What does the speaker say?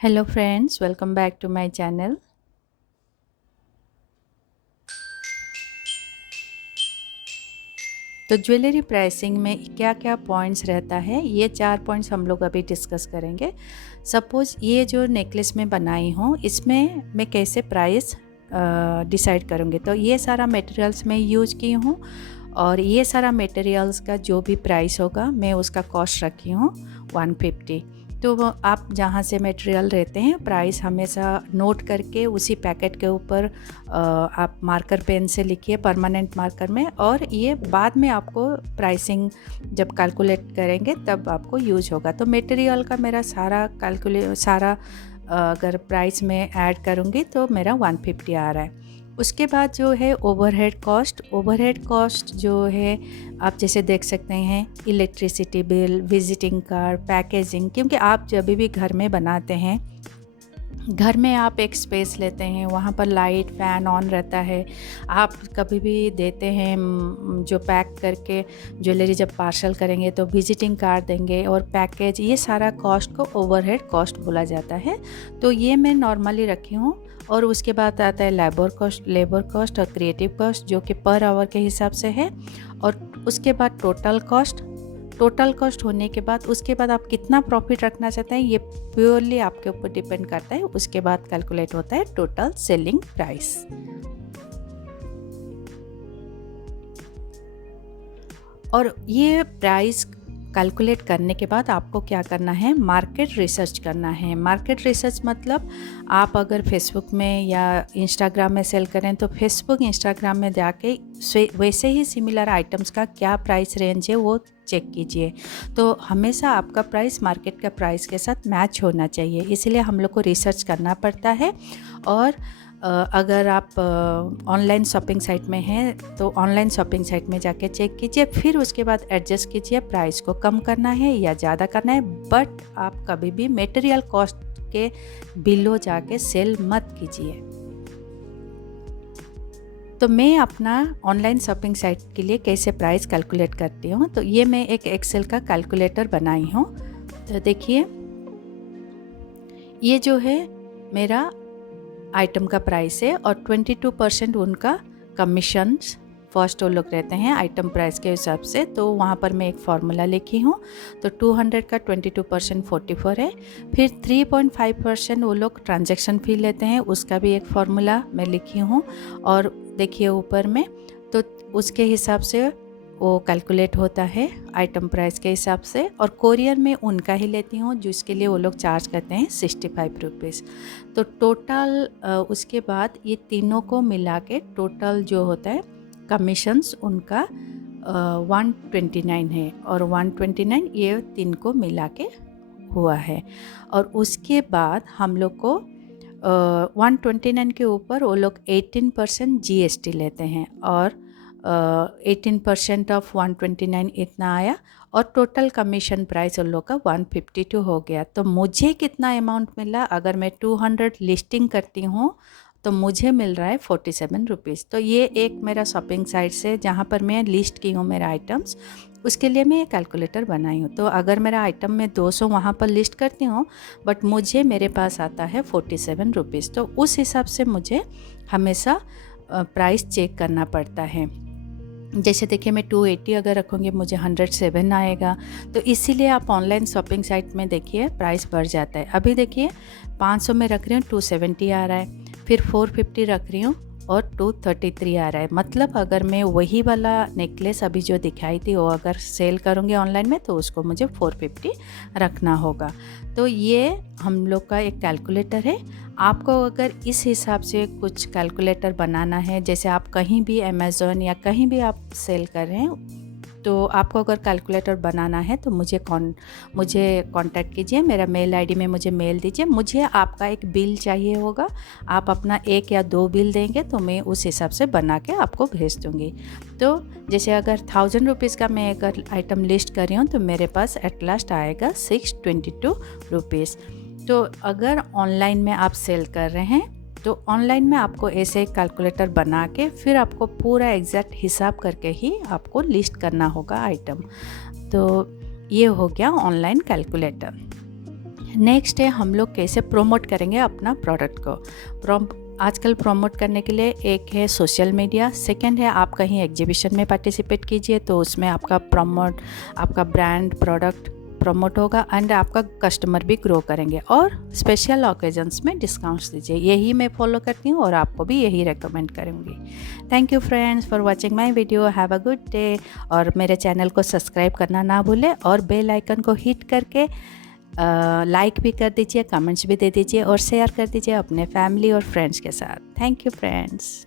Hello friends, welcome back to my channel. तो jewellery pricing में क्या क्या पॉइंट्स रहता है, ये 4 पॉइंट्स हम लोग अभी डिस्कस करेंगे। सपोज़ ये जो नेकलेस मैं बनाई हूँ, इसमें मैं कैसे प्राइस डिसाइड करूँगी। तो ये सारा मटेरियल्स मैं यूज की हूँ और ये सारा मटेरियल्स का जो भी प्राइस होगा मैं उसका कॉस्ट रखी हूँ 150। तो आप जहाँ से मटेरियल रहते हैं प्राइस हमेशा नोट करके उसी पैकेट के ऊपर आप मार्कर पेन से लिखिए, परमानेंट मार्कर में, और ये बाद में आपको प्राइसिंग जब कैलकुलेट करेंगे तब आपको यूज होगा। तो मटेरियल का मेरा सारा अगर प्राइस में ऐड करूँगी तो मेरा 150 आ रहा है। उसके बाद जो है ओवरहेड कॉस्ट जो है आप जैसे देख सकते हैं, electricity bill, visiting card, packaging, क्योंकि आप जब भी घर में बनाते हैं, घर में आप एक स्पेस लेते हैं, वहाँ पर लाइट फैन ऑन रहता है। आप कभी भी देते हैं जो पैक करके ज्वेलरी जब पार्सल करेंगे तो विजिटिंग कार्ड देंगे और पैकेज, ये सारा कॉस्ट को ओवरहेड कॉस्ट बोला जाता है। तो ये मैं नॉर्मली रखी हूँ। और उसके बाद आता है लेबर कॉस्ट और क्रिएटिव कॉस्ट, जो कि पर आवर के हिसाब से है। और उसके बाद टोटल कॉस्ट होने के बाद उसके बाद आप कितना प्रॉफिट रखना चाहते हैं, ये प्योरली आपके ऊपर डिपेंड करता है। उसके बाद कैलकुलेट होता है टोटल सेलिंग प्राइस। और ये प्राइस कैलकुलेट करने के बाद आपको क्या करना है, मार्केट रिसर्च करना है। मार्केट रिसर्च मतलब आप अगर फेसबुक में या इंस्टाग्राम में सेल करें तो फेसबुक इंस्टाग्राम में जाके वैसे ही सिमिलर आइटम्स का क्या प्राइस रेंज है वो चेक कीजिए। तो हमेशा आपका प्राइस मार्केट का प्राइस के साथ मैच होना चाहिए, इसलिए हम लोग को रिसर्च करना पड़ता है। और अगर आप ऑनलाइन शॉपिंग साइट में हैं तो ऑनलाइन शॉपिंग साइट में जाके चेक कीजिए, फिर उसके बाद एडजस्ट कीजिए, प्राइस को कम करना है या ज़्यादा करना है। बट आप कभी भी मटेरियल कॉस्ट के बिलो जाके सेल मत कीजिए। तो मैं अपना ऑनलाइन शॉपिंग साइट के लिए कैसे प्राइस कैलकुलेट करती हूँ, तो ये मैं एक एक्सेल का कैलकुलेटर बनाई हूँ। तो देखिए, ये जो है मेरा आइटम का प्राइस है और 22% उनका कमीशन फर्स्ट वो लोग रहते हैं आइटम प्राइस के हिसाब से। तो वहाँ पर मैं एक फार्मूला लिखी हूँ। तो 200 का 22% 44 है। फिर 3.5% वो लोग ट्रांजैक्शन फ़ी लेते हैं, उसका भी एक फार्मूला मैं लिखी हूँ। और देखिए ऊपर में, तो उसके हिसाब से वो कैलकुलेट होता है आइटम प्राइस के हिसाब से। और कोरियर में उनका ही लेती हूँ जिसके लिए वो लोग चार्ज करते हैं 65 रुपीज़। तो टोटल उसके बाद ये तीनों को मिला के टोटल जो होता है कमीशंस उनका 129 है। और 129 ये तीन को मिला के हुआ है। और उसके बाद हम लोग को 129 के ऊपर वो लोग 18% GST लेते हैं। और 18% ऑफ 129 इतना आया। और टोटल कमीशन प्राइस उन लोग का 152 हो गया। तो मुझे कितना अमाउंट मिला, अगर मैं 200 लिस्टिंग करती हूँ तो मुझे मिल रहा है 47 रुपीज़। तो ये एक मेरा शॉपिंग साइट से जहाँ पर मैं लिस्ट की हूँ मेरा आइटम्स, उसके लिए मैं ये कैलकुलेटर बनाई हूँ। तो अगर मेरा आइटम में 200 वहाँ पर लिस्ट करती हूँ, बट मुझे मेरे पास आता है 47 रुपीज़। तो उस हिसाब से मुझे हमेशा प्राइस चेक करना पड़ता है। जैसे देखिए, मैं 280 अगर रखूँगी मुझे 107 आएगा। तो इसीलिए आप ऑनलाइन शॉपिंग साइट में देखिए प्राइस बढ़ जाता है। अभी देखिए 500 में रख रही हूँ 270 आ रहा है, फिर 450 रख रही हूँ और 233 आ रहा है। मतलब अगर मैं वही वाला नेकलेस अभी जो दिखाई थी वो अगर सेल करूँगी ऑनलाइन में तो उसको मुझे 450 रखना होगा। तो ये हम लोग का एक कैलकुलेटर है। आपको अगर इस हिसाब से कुछ कैलकुलेटर बनाना है, जैसे आप कहीं भी अमेज़ॉन या कहीं भी आप सेल कर रहे हैं, तो आपको अगर कैलकुलेटर बनाना है तो मुझे कांटेक्ट कीजिए। मेरा मेल आईडी में मुझे मेल दीजिए। मुझे आपका एक बिल चाहिए होगा, आप अपना 1 या 2 बिल देंगे तो मैं उस हिसाब से बना के आपको भेज दूँगी। तो जैसे अगर 1000 रुपीज़ का मैं अगर आइटम लिस्ट कर रही हूँ तो मेरे पास एट लास्ट आएगा 622 रुपीज़। तो अगर ऑनलाइन में आप सेल कर रहे हैं तो ऑनलाइन में आपको ऐसे कैलकुलेटर बना के फिर आपको पूरा एग्जैक्ट हिसाब करके ही आपको लिस्ट करना होगा आइटम। तो ये हो गया ऑनलाइन कैलकुलेटर। नेक्स्ट है हम लोग कैसे प्रमोट करेंगे अपना प्रोडक्ट को। आजकल प्रमोट करने के लिए एक है सोशल मीडिया, सेकंड है आप कहीं एग्जीबिशन में पार्टिसिपेट कीजिए तो उसमें आपका ब्रांड प्रोडक्ट प्रमोट होगा एंड आपका कस्टमर भी ग्रो करेंगे, और स्पेशल ओकेजन्स में डिस्काउंट्स दीजिए। यही मैं फॉलो करती हूँ और आपको भी यही रेकमेंड करूँगी। Thank you friends for watching my video. Have a good day. और मेरे चैनल को सब्सक्राइब करना ना भूलें और बेल आइकन को हिट करके लाइक भी कर दीजिए, कमेंट्स भी दे दीजिए और शेयर कर दीजिए अपने फैमिली और फ्रेंड्स के साथ। Thank you friends.